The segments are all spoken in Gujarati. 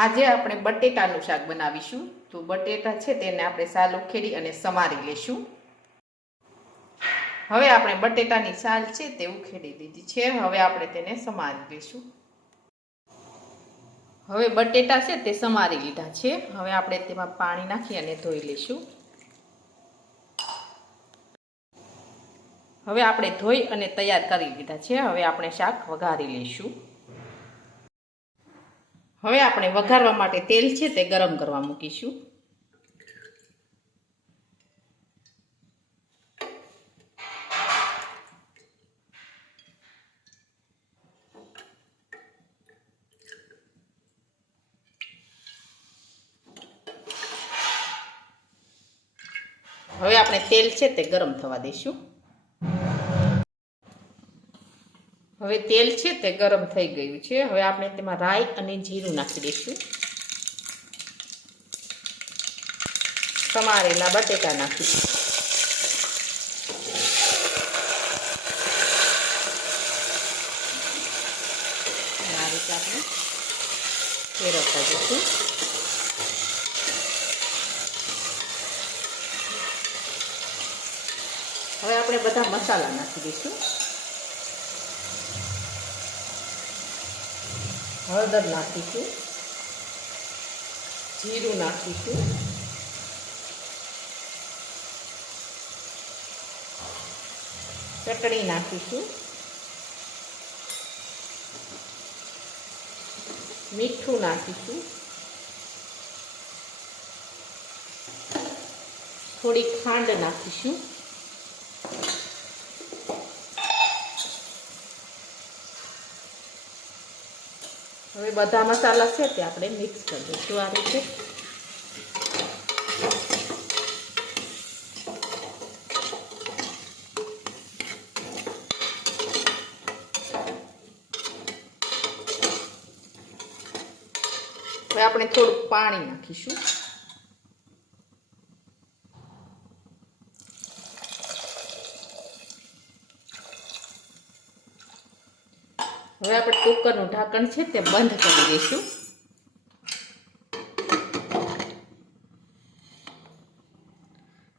આજે આપણે બટેટાનું શાક બનાવીશું. તો બટેટા છે તેને આપણે સાલ ઉખેડી અને સમારી લેશું. હવે આપણે બટેટાની સાલ છે તે ઉખેડી લીધી છે. હવે આપણે તેને સમારી લેશું. હવે બટેટા છે તે સમારી લીધા છે. હવે આપણે તેમાં પાણી નાખી અને ધોઈ લેશું. હવે આપણે ધોઈ અને તૈયાર કરી લીધા છે. હવે આપણે શાક વઘારી લઈશું. હવે આપણે વઘારવા માટે તેલ છે તે ગરમ કરવા મૂકીશું. હવે આપણે તેલ છે તે ગરમ થવા દઈશું. હવે તેલ છે તે ગરમ થઈ ગયું છે. હવે આપણે તેમાં રાઈ અને જીરું નાખી દઈશું. સમારેલા બટેટા નાખીશું. આ રીતે આપણે ફેરવતા જઈશું. હવે આપણે બધા મસાલા નાખી દઈશું. હળદર નાખીશું, જીરું નાખીશું, ચટણી નાખીશું, મીઠું નાખીશું, થોડી ખાંડ નાખીશું. હવે બધા મસાલા છે તે આપણે મિક્સ કરી દઈશું આ રીતે. હવે આપણે થોડું પાણી નાખીશું. હવે આપણે કુકરનું ઢાંકણ છે તે બંધ કરી દઈશું.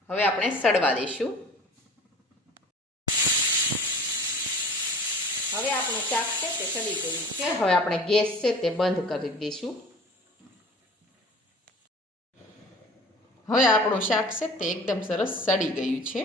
હવે આપણે સડવા દઈશું. હવે આપણું શાક છે તે સડી ગયું છે. હવે આપણે ગેસ છે તે બંધ કરી દઈશું. હવે આપણું શાક છે તે એકદમ સરસ સડી ગયું છે.